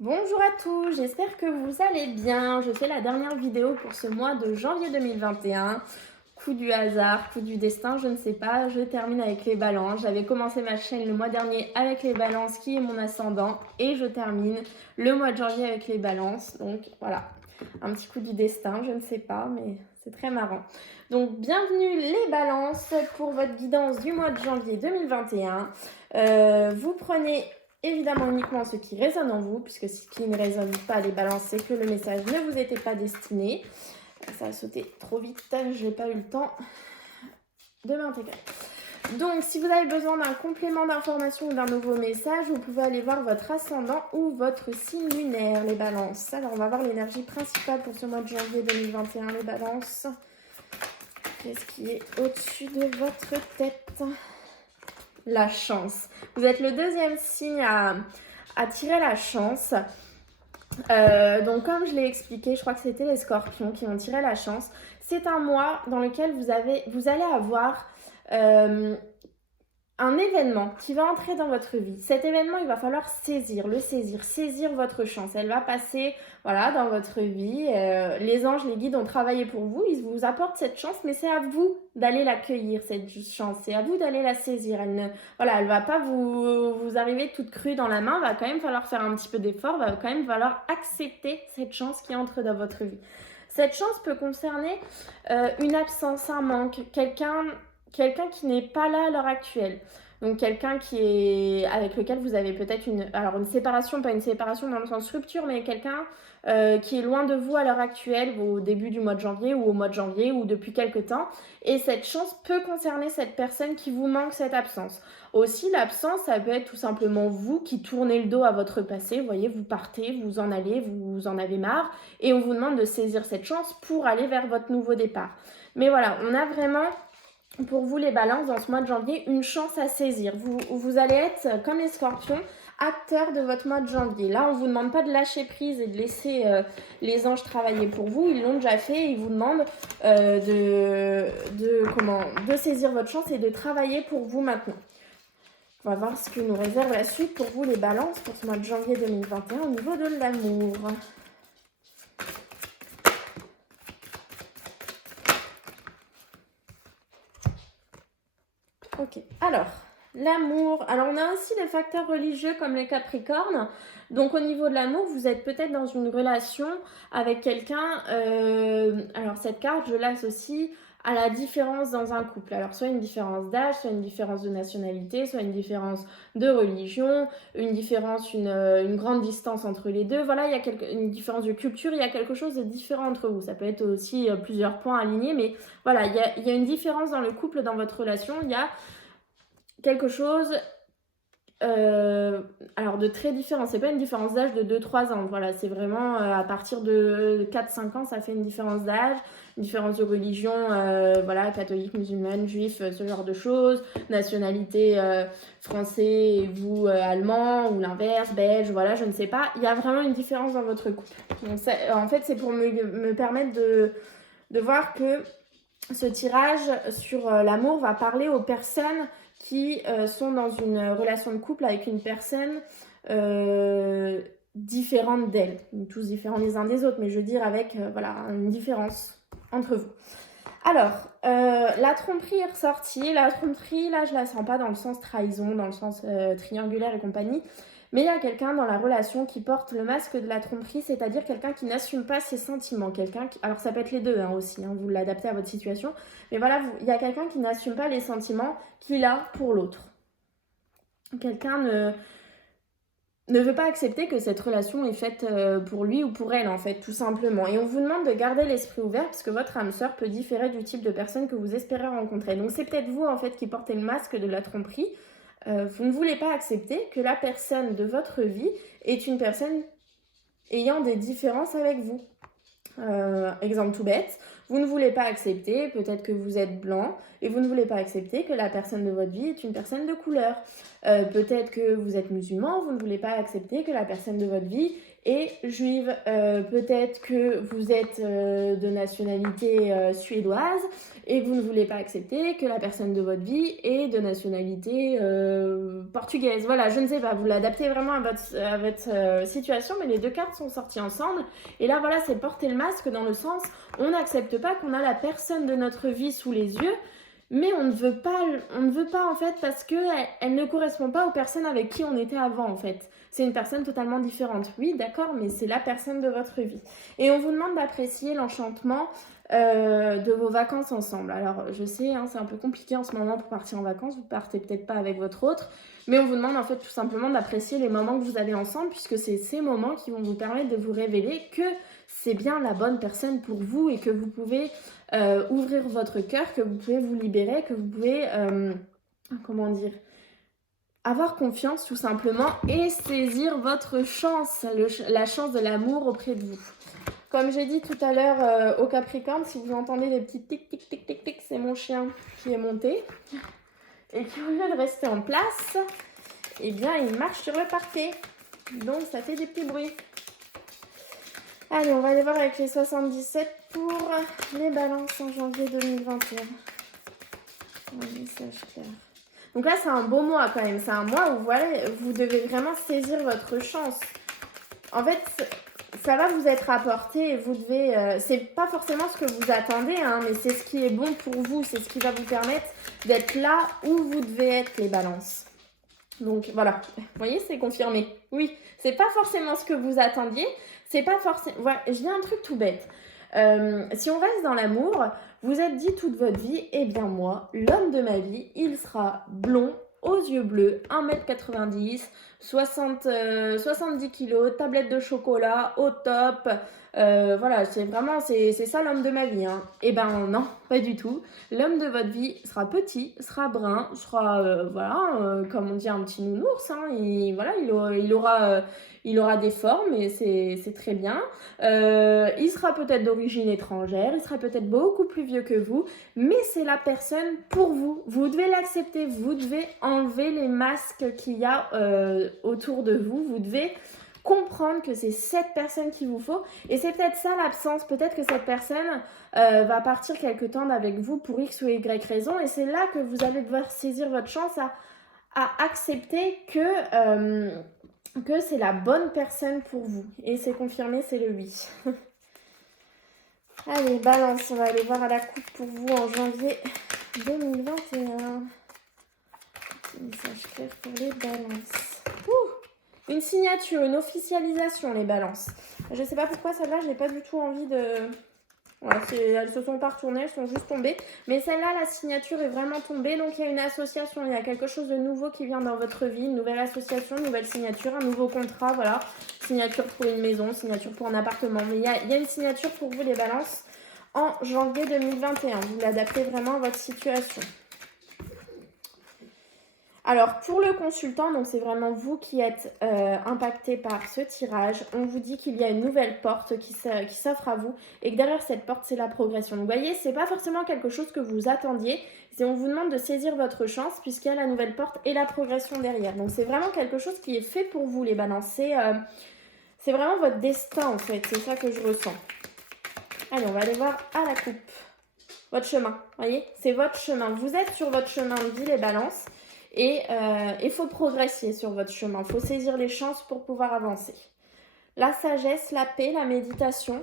Bonjour à tous, j'espère que vous allez bien. Je fais la dernière vidéo pour ce mois de janvier 2021. Coup du hasard, coup du destin, je ne sais pas, je termine avec les balances. J'avais commencé ma chaîne le mois dernier avec les balances qui est mon ascendant et je termine le mois de janvier avec les balances. Donc voilà, un petit coup du destin, je ne sais pas, mais c'est très marrant. Donc bienvenue les balances pour votre guidance du mois de janvier 2021. Vous prenez évidemment uniquement ce qui résonne en vous, puisque ce qui ne résonne pas les balances, c'est que le message ne vous était pas destiné. Ça a sauté trop vite, je n'ai pas eu le temps de m'intégrer. Donc, si vous avez besoin d'un complément d'information ou d'un nouveau message, vous pouvez aller voir votre ascendant ou votre signe lunaire, les balances. Alors, on va voir l'énergie principale pour ce mois de janvier 2021, les balances. Qu'est-ce qui est au-dessus de votre tête? La chance. Vous êtes le deuxième signe à tirer la chance. Donc comme je l'ai expliqué, je crois que c'était les scorpions qui ont tiré la chance. C'est un mois dans lequel vous allez avoir un événement qui va entrer dans votre vie. Cet événement, il va falloir saisir votre chance. Elle va passer, voilà, dans votre vie. Les anges, les guides ont travaillé pour vous. Ils vous apportent cette chance, mais c'est à vous d'aller l'accueillir, cette chance. C'est à vous d'aller la saisir. Elle va pas vous arriver toute crue dans la main. Il va quand même falloir faire un petit peu d'effort. Il va quand même falloir accepter cette chance qui entre dans votre vie. Cette chance peut concerner une absence, un manque, quelqu'un qui n'est pas là à l'heure actuelle. Donc quelqu'un avec lequel vous avez peut-être une séparation, pas une séparation dans le sens rupture, mais quelqu'un qui est loin de vous à l'heure actuelle, au début du mois de janvier ou au mois de janvier ou depuis quelque temps. Et cette chance peut concerner cette personne qui vous manque cette absence. Aussi, l'absence, ça peut être tout simplement vous qui tournez le dos à votre passé. Vous voyez, vous partez, vous en allez, vous en avez marre. Et on vous demande de saisir cette chance pour aller vers votre nouveau départ. Mais voilà, on a vraiment pour vous les balances dans ce mois de janvier une chance à saisir. Vous allez être comme les scorpions, acteurs de votre mois de janvier. Là, on ne vous demande pas de lâcher prise et de laisser les anges travailler pour vous. Ils l'ont déjà fait et ils vous demandent de saisir votre chance et de travailler pour vous maintenant. On va voir ce que nous réserve la suite pour vous les balances pour ce mois de janvier 2021 au niveau de l'amour. Ok, alors, l'amour. Alors, on a aussi des facteurs religieux comme les capricornes. Donc, au niveau de l'amour, vous êtes peut-être dans une relation avec quelqu'un. Alors, cette carte, je l'associe à la différence dans un couple. Alors, soit une différence d'âge, soit une différence de nationalité, soit une différence de religion, une grande distance entre les deux. Voilà, il y a une différence de culture, il y a quelque chose de différent entre vous. Ça peut être aussi plusieurs points alignés, mais voilà, il y a une différence dans le couple, dans votre relation. Il y a quelque chose de très différent. C'est pas une différence d'âge de 2-3 ans. Voilà, c'est vraiment à partir de 4-5 ans, ça fait une différence d'âge, une différence de religion, voilà, catholique, musulmane, juif, ce genre de choses. Nationalité français et vous allemand ou l'inverse, belge, voilà, je ne sais pas. Il y a vraiment une différence dans votre couple. Donc, en fait, c'est pour me permettre de voir que ce tirage sur l'amour va parler aux personnes qui sont dans une relation de couple avec une personne différente d'elles. Tous différents les uns des autres, mais je veux dire avec une différence entre vous. Alors, la tromperie est ressortie. La tromperie, là, je la sens pas dans le sens trahison, dans le sens triangulaire et compagnie. Mais il y a quelqu'un dans la relation qui porte le masque de la tromperie, c'est-à-dire quelqu'un qui n'assume pas ses sentiments. Alors ça peut être les deux aussi, vous l'adaptez à votre situation. Mais voilà, il y a quelqu'un qui n'assume pas les sentiments qu'il a pour l'autre. Quelqu'un ne veut pas accepter que cette relation est faite pour lui ou pour elle, en fait, tout simplement. Et on vous demande de garder l'esprit ouvert parce que votre âme sœur peut différer du type de personne que vous espérez rencontrer. Donc c'est peut-être vous, en fait, qui portez le masque de la tromperie. Vous ne voulez pas accepter que la personne de votre vie est une personne ayant des différences avec vous. Exemple tout bête, Vous ne voulez pas accepter, peut-être que vous êtes blanc, et vous ne voulez pas accepter que la personne de votre vie est une personne de couleur. Peut-être que vous êtes musulman, vous ne voulez pas accepter que la personne de votre vie est juive. Peut-être que vous êtes de nationalité suédoise et vous ne voulez pas accepter que la personne de votre vie est de nationalité portugaise. Voilà, je ne sais pas, vous l'adaptez vraiment à votre situation, mais les deux cartes sont sorties ensemble. Et là, voilà, c'est porter le masque dans le sens, on n'accepte pas qu'on a la personne de notre vie sous les yeux, mais on ne veut pas en fait parce qu'elle ne correspond pas aux personnes avec qui on était avant en fait. C'est une personne totalement différente. Oui, d'accord, mais c'est la personne de votre vie. Et on vous demande d'apprécier l'enchantement de vos vacances ensemble. Alors, je sais, hein, c'est un peu compliqué en ce moment pour partir en vacances. Vous partez peut-être pas avec votre autre, mais on vous demande en fait tout simplement d'apprécier les moments que vous avez ensemble, puisque c'est ces moments qui vont vous permettre de vous révéler que c'est bien la bonne personne pour vous et que vous pouvez ouvrir votre cœur, que vous pouvez vous libérer, que vous pouvez, avoir confiance tout simplement et saisir votre chance, la chance de l'amour auprès de vous. Comme j'ai dit tout à l'heure au Capricorne, si vous entendez des petits tic tic tic tic tic, c'est mon chien qui est monté et qui au lieu de rester en place, eh bien il marche sur le parquet. Donc ça fait des petits bruits. Allez, on va aller voir avec les 77 pour les balances en janvier 2021. Un message clair. Donc là, c'est un beau mois quand même. C'est un mois où voilà, vous devez vraiment saisir votre chance. En fait, ça va vous être apporté et vous devez... c'est pas forcément ce que vous attendez, hein, mais c'est ce qui est bon pour vous. C'est ce qui va vous permettre d'être là où vous devez être, les balances. Donc voilà, vous voyez, c'est confirmé. Oui, c'est pas forcément ce que vous attendiez. C'est pas forcément... Voilà, je dis un truc tout bête. Si on reste dans l'amour, vous êtes dit toute votre vie, eh bien moi, l'homme de ma vie, il sera blond, aux yeux bleus, 1m90, 70 kg, tablette de chocolat, au top. Voilà, c'est ça l'homme de ma vie. Hein. Eh ben non, pas du tout. L'homme de votre vie sera petit, sera brun, sera, comme on dit, un petit nounours. Hein, et voilà, il aura des formes et c'est très bien. Il sera peut-être d'origine étrangère, il sera peut-être beaucoup plus vieux que vous, mais c'est la personne pour vous. Vous devez l'accepter, vous devez enlever les masques qu'il y a autour de vous. Vous devez comprendre que c'est cette personne qu'il vous faut. Et c'est peut-être ça l'absence. Peut-être que cette personne va partir quelque temps avec vous pour X ou Y raison. Et c'est là que vous allez devoir saisir votre chance à accepter que c'est la bonne personne pour vous. Et c'est confirmé, c'est le oui. Allez, balance, on va aller voir à la coupe pour vous en janvier 2021. Message clair pour les balances. Une signature, une officialisation, les balances. Je sais pas pourquoi celle-là, je n'ai pas du tout envie de... Voilà, elles se sont pas retournées, elles sont juste tombées. Mais celle-là, la signature est vraiment tombée. Donc, il y a une association, il y a quelque chose de nouveau qui vient dans votre vie. Une nouvelle association, une nouvelle signature, un nouveau contrat, voilà. Signature pour une maison, signature pour un appartement. Mais il y a une signature pour vous, les balances, en janvier 2021. Vous l'adaptez vraiment à votre situation. Alors, pour le consultant, donc c'est vraiment vous qui êtes impacté par ce tirage. On vous dit qu'il y a une nouvelle porte qui s'offre à vous et que derrière cette porte, c'est la progression. Donc, vous voyez, c'est pas forcément quelque chose que vous attendiez. On vous demande de saisir votre chance puisqu'il y a la nouvelle porte et la progression derrière. Donc, c'est vraiment quelque chose qui est fait pour vous, les balances. C'est vraiment votre destin, en fait. C'est ça que je ressens. Allez, on va aller voir à la coupe. Votre chemin, vous voyez, c'est votre chemin. Vous êtes sur votre chemin de vie, les balances. Et il faut progresser sur votre chemin. Il faut saisir les chances pour pouvoir avancer. La sagesse, la paix, la méditation,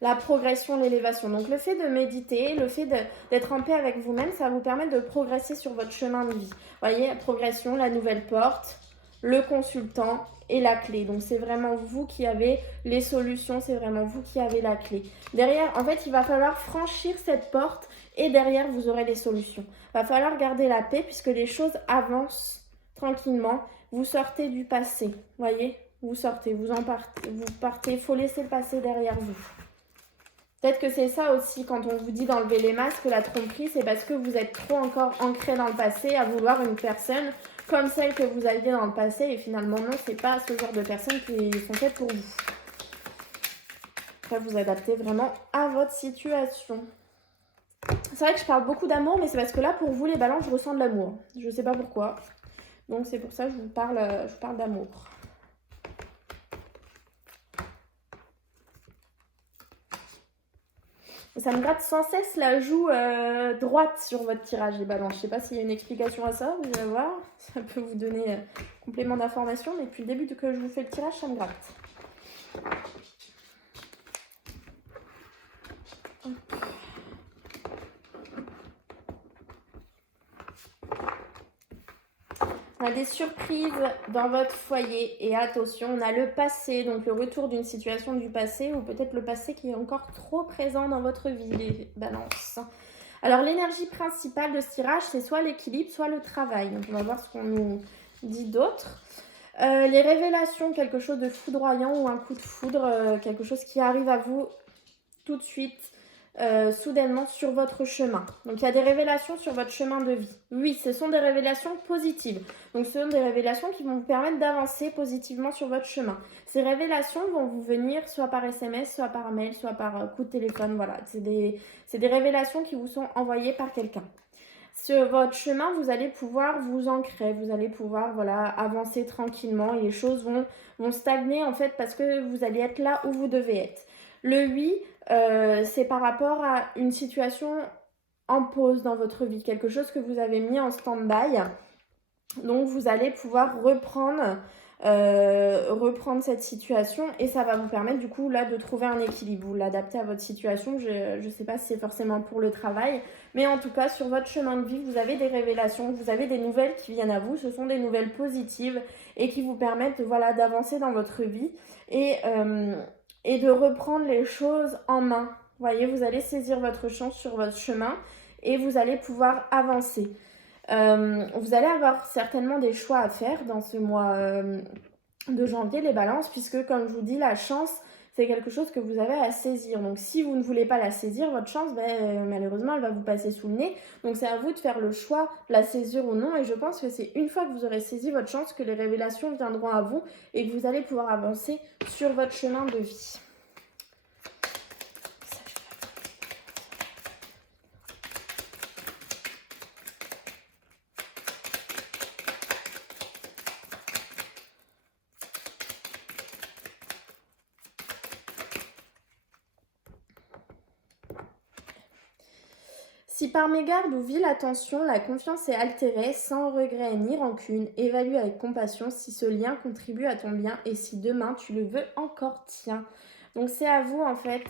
la progression, l'élévation. Donc le fait de méditer, le fait d'être en paix avec vous-même, ça va vous permettre de progresser sur votre chemin de vie. Vous voyez, la progression, la nouvelle porte, le consultant et la clé. Donc c'est vraiment vous qui avez les solutions, c'est vraiment vous qui avez la clé. Derrière, en fait, il va falloir franchir cette porte et derrière, vous aurez les solutions. Il va falloir garder la paix puisque les choses avancent tranquillement. Vous sortez du passé, voyez, vous sortez, vous partez. Il faut laisser le passé derrière vous. Peut-être que c'est ça aussi quand on vous dit d'enlever les masques, la tromperie, c'est parce que vous êtes trop encore ancré dans le passé à vouloir une personne comme celle que vous aviez dans le passé et finalement non, c'est pas ce genre de personnes qui sont faites pour vous. après vous adapter vraiment à votre situation. C'est vrai que je parle beaucoup d'amour, mais c'est parce que là, pour vous les balances, je ressens de l'amour. Je sais pas pourquoi. Donc c'est pour ça que je vous parle d'amour. Ça me gratte sans cesse la joue droite sur votre tirage, les balances. Je sais pas s'il y a une explication à ça, vous allez voir. Ça peut vous donner complément d'information, mais depuis le début que je vous fais le tirage, ça me gratte. On a des surprises dans votre foyer et attention, on a le passé, donc le retour d'une situation du passé ou peut-être le passé qui est encore trop présent dans votre vie, les balances. Alors l'énergie principale de ce tirage, c'est soit l'équilibre, soit le travail. Donc on va voir ce qu'on nous dit d'autre. Les révélations, quelque chose de foudroyant ou un coup de foudre, quelque chose qui arrive à vous tout de suite. Soudainement sur votre chemin. Donc il y a des révélations sur votre chemin de vie. Oui, ce sont des révélations positives. Donc ce sont des révélations qui vont vous permettre d'avancer positivement sur votre chemin. Ces révélations vont vous venir soit par SMS, soit par mail, soit par coup de téléphone. Voilà, c'est des révélations qui vous sont envoyées par quelqu'un. Sur votre chemin, vous allez pouvoir vous ancrer, vous allez pouvoir avancer tranquillement et les choses vont stagner en fait parce que vous allez être là où vous devez être. Le oui, c'est par rapport à une situation en pause dans votre vie, quelque chose que vous avez mis en stand-by. Donc vous allez pouvoir reprendre cette situation et ça va vous permettre du coup là de trouver un équilibre, vous l'adaptez à votre situation. Je ne sais pas si c'est forcément pour le travail, mais en tout cas sur votre chemin de vie vous avez des révélations, vous avez des nouvelles qui viennent à vous, ce sont des nouvelles positives et qui vous permettent d'avancer dans votre vie et de reprendre les choses en main. Vous voyez, vous allez saisir votre chance sur votre chemin et vous allez pouvoir avancer. Vous allez avoir certainement des choix à faire dans ce mois de janvier, les balances, puisque comme je vous dis, la chance, c'est quelque chose que vous avez à saisir. Donc si vous ne voulez pas la saisir, votre chance, malheureusement, elle va vous passer sous le nez. Donc c'est à vous de faire le choix de la saisir ou non. Et je pense que c'est une fois que vous aurez saisi votre chance que les révélations viendront à vous et que vous allez pouvoir avancer sur votre chemin de vie. Si par mégarde ou vile attention, la confiance est altérée, sans regret ni rancune, évalue avec compassion si ce lien contribue à ton bien et si demain tu le veux encore tien. Donc c'est à vous en fait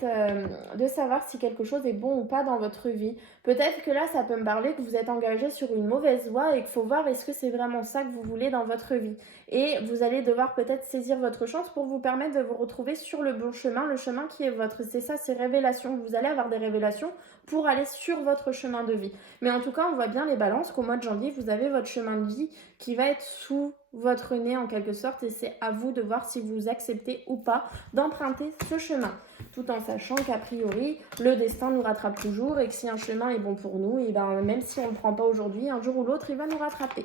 de savoir si quelque chose est bon ou pas dans votre vie. Peut-être que là ça peut me parler que vous êtes engagé sur une mauvaise voie et qu'il faut voir est-ce que c'est vraiment ça que vous voulez dans votre vie. Et vous allez devoir peut-être saisir votre chance pour vous permettre de vous retrouver sur le bon chemin, le chemin qui est votre. C'est ça, ces révélations. Vous allez avoir des révélations pour aller sur votre chemin de vie. Mais en tout cas, on voit bien les balances qu'au mois de janvier, vous avez votre chemin de vie qui va être sous votre nez en quelque sorte et c'est à vous de voir si vous acceptez ou pas d'emprunter ce chemin. Tout en sachant qu'a priori, le destin nous rattrape toujours et que si un chemin est bon pour nous, et même si on ne le prend pas aujourd'hui, un jour ou l'autre, il va nous rattraper.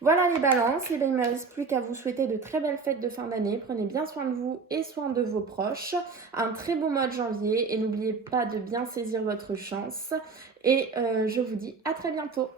Voilà les balances, il ne me reste plus qu'à vous souhaiter de très belles fêtes de fin d'année. Prenez bien soin de vous et soin de vos proches. Un très beau mois de janvier et n'oubliez pas de bien saisir votre chance. Et je vous dis à très bientôt.